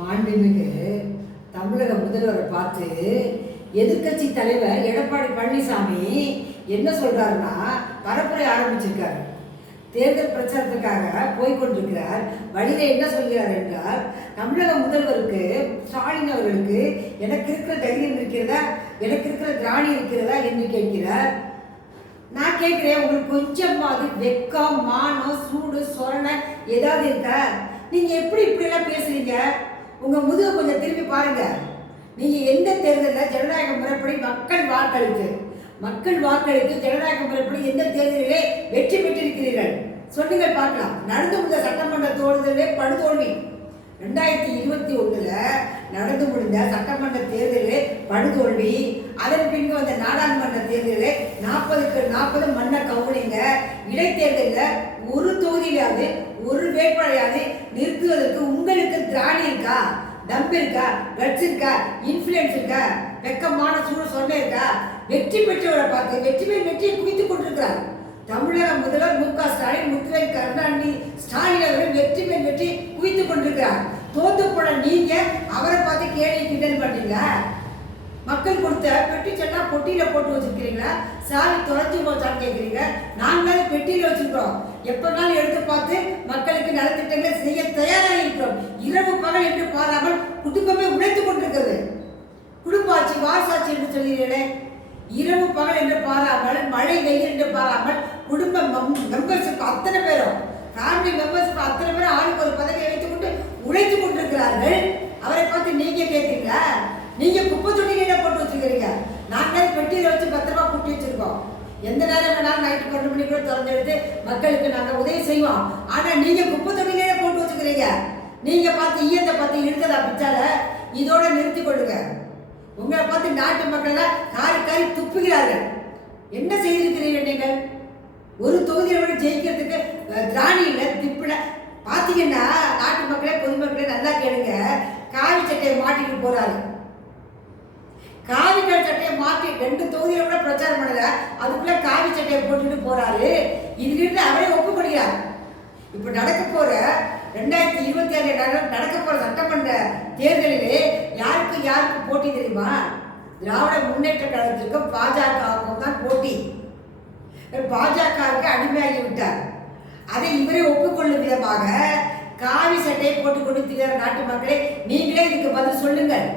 மாண்புமிகு தமிழக முதல்வரை பார்த்து எதிர்க்கட்சி தலைவர் எடப்பாடி பழனிசாமி என்ன சொல்றாருன்னா பரப்புரை ஆரம்பிச்சிருக்காரு. தேர்தல் பிரச்சாரத்துக்காக போய்கொண்டிருக்கிறார். வழியில என்ன சொல்கிறார் என்றால், தமிழக முதல்வருக்கு ஸ்டாலின் அவர்களுக்கு எனக்கு இருக்கிற தைரியம் இருக்கிறதா, எனக்கு இருக்கிற திராணி இருக்கிறதா என்று கேட்கிறார். நான் கேட்கிறேன், உங்களுக்கு கொஞ்சமாவது வெக்கம், மானம், சூடு, சொரணை ஏதாவது இருக்கா? நீங்க எப்படி இப்படியெல்லாம் பேசுறீங்க? உங்க முதுகு கொஞ்சம் திரும்பி பாருங்க. நீங்க எந்த தேர்தலில் ஜனநாயக முறைப்படி மக்கள் வாக்களித்து ஜனநாயக முறைப்படி எந்த தேர்தலிலே வெற்றி பெற்றிருக்கிறீர்கள் சொல்லுங்கள் பார்க்கலாம். நடந்து முடிந்த சட்டமன்ற தேர்தலிலே படுதோல்வி. 2021 நடந்து முடிந்த சட்டமன்ற தேர்தலிலே படுதோல்வி. அதன் பின்பு வந்த நாடாளுமன்ற தேர்தலில் 40க்கு 40 மண்ண கவுனிங்க. இடைத்தேர்தலில் ஒரு தொகுதியிலாவது ஒரு வேட்பாளரையாவது நிறுத்துவதற்கு உங்களுக்கு திராணி இருக்கா, டம்பு இருக்கா, கட்ஸ் இருக்கா, இன்ஃப்ளூயன்ஸ் இருக்கா, வெக்கமான சொன்ன இருக்கா? வெற்றி பெற்றவரை பார்த்து வெற்றியை குவித்துக் கொண்டிருக்கிறார் தமிழக முதல்வர் மு.க. ஸ்டாலின், முத்துவேல் கருணாநிதி ஸ்டாலின் அவர்கள் வெற்றி குவித்துக் கொண்டிருக்கிறார். தோத்து போன நீங்க அவரை பார்த்து கேள்வி கிண்டல் பண்ணீங்களா? மக்கள் கொடுத்த பெட்டி சட்டா பொட்டியில போட்டு வச்சிருக்கிறீங்களா? சாவி தொலைச்சி போச்சான்னு கேட்குறீங்க. நாங்களே பெட்டியில வச்சிருக்கிறோம். எப்பனாலும் எடுத்து பார்த்து மக்களுக்கு நலத்திட்டங்களை செய்ய தயாராக இருக்கிறோம். இரவு பகல் என்று பாராமல் குடும்பமே உழைத்துக் கொண்டிருக்கிறது. குடும்ப ஆட்சி, வாரிசாட்சி என்று சொல்கிறீர்களே. இரவு பகல் என்று பாராமல், மழை வெயில் என்று பாராமல் குடும்ப மெம்பர்ஷிப் அத்தனை பேரும், ஃபேமிலி மெம்பர்ஷிப் அத்தனை பேரும் ஆளுக்கு ஒரு பதவியை வைத்துக் கொண்டு உழைத்துக் கொண்டிருக்கிறார்கள். அவரை பார்த்து நீங்க கேட்கிறீங்களா? நீங்க குப்பை தொட்டியில போட்டு வச்சிருக்கிறீங்க. நாங்களே பெட்டியில வச்சு பத்திரமா கூட்டி வச்சிருக்கோம். எந்த நேரம் வேணாலும் நைட்டு 12 மணிக்கு கூட திறந்து எடுத்து மக்களுக்கு நாங்கள் உதவி செய்வோம். ஆனா நீங்க குப்பை தொட்டியிலே போட்டு வச்சுக்கிறீங்க. நீங்க பார்த்து ஈயத்தை பார்த்து இழுக்கதா பிச்சால இதோட நிறுத்தி கொள்ளுங்க. உங்களை பார்த்து நாட்டு மக்கள் காரி துப்புகிறார்கள். என்ன செய்திருக்கிறீர்கள் நீங்கள்? ஒரு தொகுதியை விட ஜெயிக்கிறதுக்கு திராணி இல்லை, திப்புல. பார்த்தீங்கன்னா நாட்டு மக்களே, பொதுமக்களே நல்லா கேளுங்க. காவி சட்டையை மாட்டிட்டு போறாரு. காவி சட்டையை மாற்றி 2 தொகுதியில கூட பிரச்சாரம் பண்ணல, அதுக்குள்ள காவி சட்டையை போட்டுட்டு போறாரு. இதிலிருந்து அவரே ஒப்புக்கொள்கிறார். இப்ப நடக்க போற 2026 நடக்க போற சட்டமன்ற தேர்தலிலே யாருக்கு போட்டி தெரியுமா? திராவிட முன்னேற்ற கழகத்திற்கும் பாஜகவுக்கும் தான் போட்டி. பாஜகவுக்கு அடிமையாகி விட்டார். அதை இவரே ஒப்புக்கொள்ளும் விதமாக காவி சட்டையை போட்டுக் கொடுத்திருக்கிற நாட்டு மக்களே, நீங்களே இதுக்கு பதில் சொல்லுங்கள்.